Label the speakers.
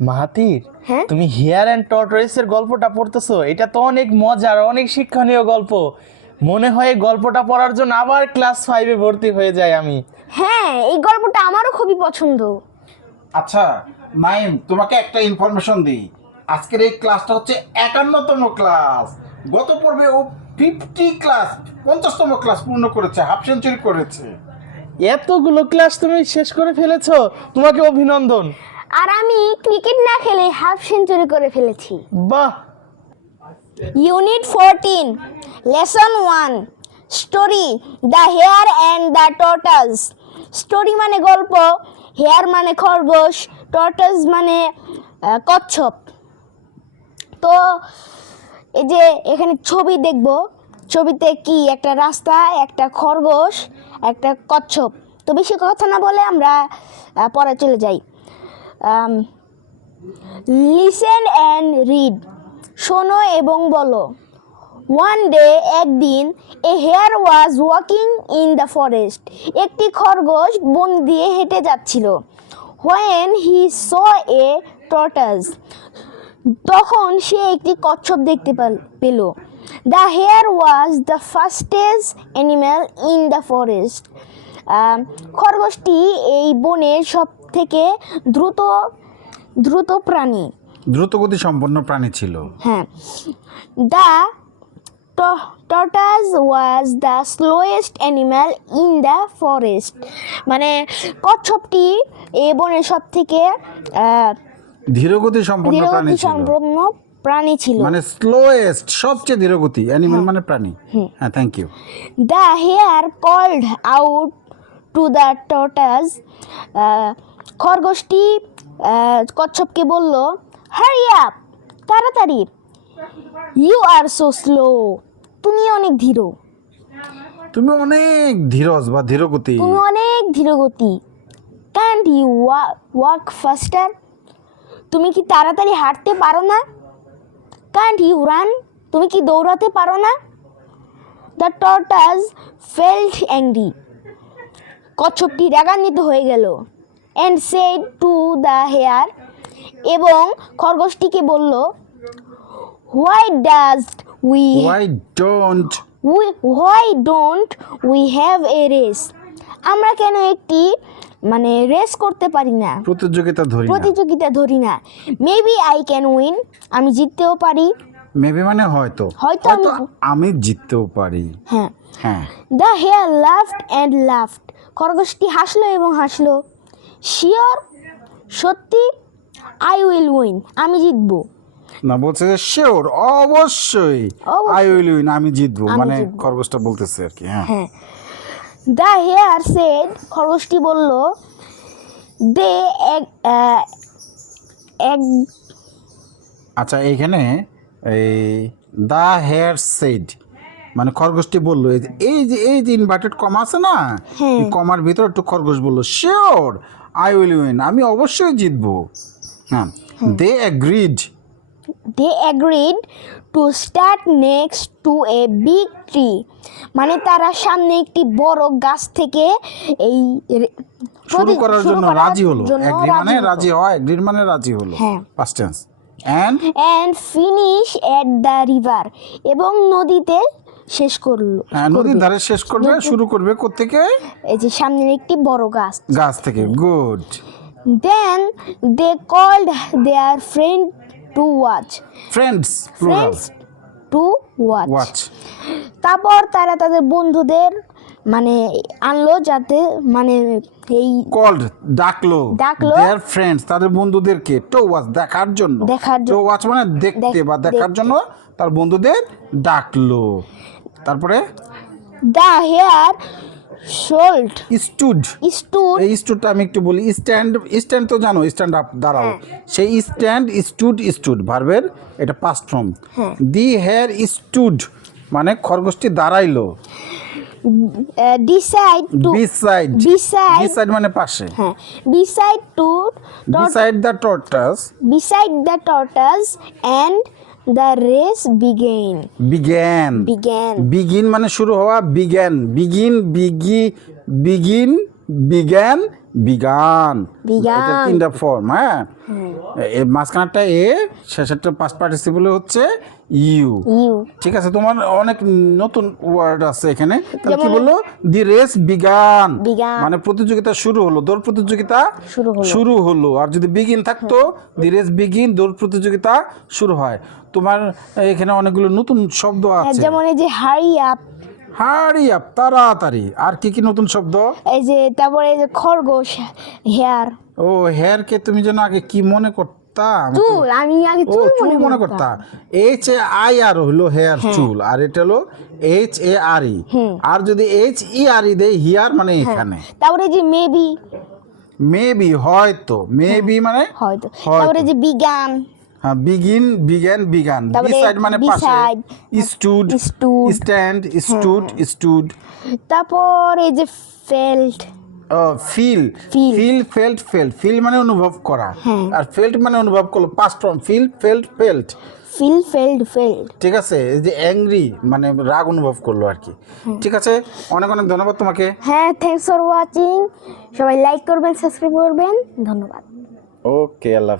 Speaker 1: Mahathir
Speaker 2: হ্যাঁ?
Speaker 1: তুমি here and টর্টয়েসের গল্পটা পড়তেছো এটা তো অনেক মজার অনেক শিক্ষণীয় গল্প। মনে হয় গল্পটা পড়ার জন্য আবার ক্লাস ফাইভে ভর্তি হয়ে যায় আমি।
Speaker 2: হ্যাঁ এই গল্পটা আমারও খুবই পছন্দ।
Speaker 3: আচ্ছা নাইম তোমাকে একটা ইনফরমেশন দিই। আজকের এই ক্লাসটা হচ্ছে একান্নতম ক্লাস। গত পর্বে ও ফিফটি ক্লাস পঞ্চাশতম ক্লাস পূর্ণ করেছে হাফ সেঞ্চুরি করেছে।
Speaker 1: এতগুলো ক্লাস তুমি শেষ করে ফেলেছো তোমাকে অভিনন্দন।
Speaker 2: আর আমি ক্রিকেট না খেলে হাফ সেঞ্চুরি করে ফেলেছি।
Speaker 1: বাহ।
Speaker 2: Unit fourteen lesson one story the hare and the tortoise story মানে গল্প হেয়ার মানে খরগোশ টর্টাস মানে কচ্ছপ। তো এই যে এখানে ছবি দেখব ছবিতে কি একটা রাস্তা একটা খরগোশ একটা কচ্ছপ। তো বেশি কথা না বলে আমরা পরে চলে যাই। লিসেন অ্যান্ড রিড শোনো এবং বলো। ওয়ান ডে একদিন a hare was walking in the forest একটি খরগোশ বন দিয়ে হেঁটে যাচ্ছিল। When he saw A tortoise তখন সে একটি কচ্ছপ দেখতে পাল- the hare was the fastest animal in the forest খরগোশটি এই বনের সব থেকে দ্রুত দ্রুত প্রাণী।
Speaker 3: দ্রুতগতি সম্পন্ন প্রাণী ছিল।
Speaker 2: হ্যাঁ। The tortoise was the slowest animal in the forest. মানে কচ্ছপটি এ বনের সব থেকে
Speaker 3: ধীরগতি সম্পন্ন প্রাণী
Speaker 2: সম্পন্ন প্রাণী ছিল।
Speaker 3: মানে স্লোয়েস্ট সবচেয়ে ধীরগতি অ্যানিমেল মানে প্রাণী। হ্যাঁ thank you
Speaker 2: the hare called out to the tortoise খরগোশটি কচ্ছপকে বলল হারি আপ তাড়াতাড়ি। ইউ আর সো স্লো তুমি অনেক ধীর।
Speaker 3: তুমি অনেক ধীরজ বা ধীরগতি।
Speaker 2: তুমি অনেক ধীরগতি। ক্যান্ট ইউ ওয়াক ফাস্টার তুমি কি তাড়াতাড়ি হাঁটতে পারো না? ক্যান্ট ইউ রান তুমি কি দৌড়াতে পারো না? দ্য টর্টাস ফেল্ট অ্যাংরি কচ্ছপটি রাগান্বিত হয়ে গেল। And said to the hare এবং খরগোশটিকে বলল why does we
Speaker 3: why don't
Speaker 2: we why don't we have a race আমরা কেন একটি মানে রেস করতে পারি না?
Speaker 3: প্রতিযোগিতা ধরি
Speaker 2: প্রতিযোগিতা ধরি না। মেবি আই ক্যান উইন আমি জিততেও পারি।
Speaker 3: মেবি মানে হয়তো।
Speaker 2: হয়তো আমি
Speaker 3: জিততেও পারি।
Speaker 2: হ্যাঁ।
Speaker 3: হ্যাঁ।
Speaker 2: The hare laughed and laughed খরগোশটি হাসলো এবং হাসলো। শিওর সত্যি আই উইল উইন আমি জিতবো।
Speaker 3: না বলছে যে শিওর অবশ্যই। আই উইল উইন আমি জিতবো। মানে খরগোশটা বলতেছে আর কি হ্যাঁ।
Speaker 2: হ্যাঁ। দ্য হেয়ার সেড খরগোশটি বলল দে এক এক
Speaker 3: আচ্ছা এইখানে এই দা হেয়ার সেড মানে খরগোশটি বলল এই যে এই যে ইনভার্টেড কমা আছে না
Speaker 2: হ্যাঁ।
Speaker 3: কমার ভিতরে একটু খরগোশ বলল শিওর আই উইল উইন আমি অবশ্যই জিতবো। হ্যাঁ they agreed
Speaker 2: they agreed to start next to a big tree মানে তারা সামনে একটি বড় গাছ থেকে এই
Speaker 3: শুরু করার জন্য রাজি হলো। অ্যাগ্রি মানে রাজি হয় অ্যাগ্রিড মানে রাজি হলো।
Speaker 2: হ্যাঁ।
Speaker 3: Past tense and
Speaker 2: and finish at the river এবং নদীতে শেষ করল
Speaker 3: হ্যাঁ নদীর ধারে শেষ করবে শুরু করবে কোত্থেকে?
Speaker 2: এই যে সামনের একটি বড় গাছ।
Speaker 3: গাছ থেকে good.
Speaker 2: Then they called their friend to watch
Speaker 3: friends
Speaker 2: friends to watch তারপর তারা তাদের বন্ধুদের মানে আনলো যাতে মানে এই
Speaker 3: কল্ড ডাকলো।
Speaker 2: ডাকলো।
Speaker 3: দেয়ার ফ্রেন্ডস তাদের বন্ধুদেরকে টু ওয়াচ দেখার জন্য।
Speaker 2: দেখার
Speaker 3: টু
Speaker 2: জন্য।
Speaker 3: ওয়াচ মানে দেখতে বা দেখার জন্য তার বন্ধুদের ডাকলো। তারপরে?
Speaker 2: The hare should
Speaker 3: stood
Speaker 2: stood
Speaker 3: এই স্টুডটা আমি একটু বলি স্ট্যান্ড স্ট্যান্ড তো জানো স্ট্যান্ড আপ দাঁড়াও।
Speaker 2: হ্যাঁ।
Speaker 3: সেই স্ট্যান্ড স্টুড স্টুড ভার্বের এটা past form. The hare stood মানে খরগোশটি দাঁড়াইলো।
Speaker 2: Decide to
Speaker 3: beside
Speaker 2: Beside-
Speaker 3: beside মানে পাশে।
Speaker 2: হ্যাঁ। Decide to
Speaker 3: decide the tortoise
Speaker 2: beside the tortoise and the race began
Speaker 3: বিজ্ঞান
Speaker 2: began
Speaker 3: বিগিন মানে শুরু হওয়া বিজ্ঞান বিগিন বিগি বিগিন বিজ্ঞান বিগান।
Speaker 2: বিগান।
Speaker 3: এটা তিনটা ফর্ম হ্যাঁ? এ মাঝখানটা এ শেষেরটা পাস্ট পার্টিসিপল হচ্ছে ইউ। ঠিক আছে তোমার অনেক নতুন ওয়ার্ড আছে এখানে। তাহলে কি বলল? The race began. মানে প্রতিযোগিতা শুরু হলো দৌড় প্রতিযোগিতা
Speaker 2: শুরু হলো।
Speaker 3: শুরু হলো। আর যদি বিগিন থাকতো দি রেস বিগিন দৌড় প্রতিযোগিতা শুরু হয়। তোমার এখানে অনেকগুলো নতুন শব্দ আছে।
Speaker 2: যেমন এই যে হারি আপ
Speaker 3: হারি আপ তাড়াতাড়ি। আর কি কি নতুন শব্দ?
Speaker 2: এই যে তারপরে এই যে খরগোশ হেয়ার।
Speaker 3: ও হেয়ারকে তুমি যেন আগে কি মনে করতা?
Speaker 2: চুল আমি আগে চুল
Speaker 3: মনে
Speaker 2: মনে
Speaker 3: করতা। এইচ এ আই আর হলো হেয়ার চুল আর এটা হলো এইচ এ আর ই আর যদি এইচ ই আর ই দেয় হিয়ার মানে এখানে।
Speaker 2: তারপরে যে মেবি
Speaker 3: মেবি হয়তো। মেবি মানে?
Speaker 2: হয়তো। তারপরে যে বিজ্ঞান।
Speaker 3: হ্যাঁ বিগিন বিজ্ঞান বিগান বিসাইড মানে পাশে। স্টুড স্ট্যান্ড স্টুড স্টুড
Speaker 2: তারপর এই যে felt
Speaker 3: feel feel felt felt feel মানে অনুভব করা।
Speaker 2: হ্যাঁ।
Speaker 3: আর ফেল্ট মানে অনুভব করল। Past form feel felt felt
Speaker 2: feel felt felt
Speaker 3: ঠিক আছে? এই যে অ্যাংরি মানে রাগ অনুভব করল আর কি। ঠিক আছে? অনেক অনেক ধন্যবাদ তোমাকে।
Speaker 2: হ্যাঁ থ্যাংকস ফর ওয়াচিং সবাই লাইক করবেন সাবস্ক্রাইব করবেন। ধন্যবাদ।
Speaker 3: ওকে আল্লাহ।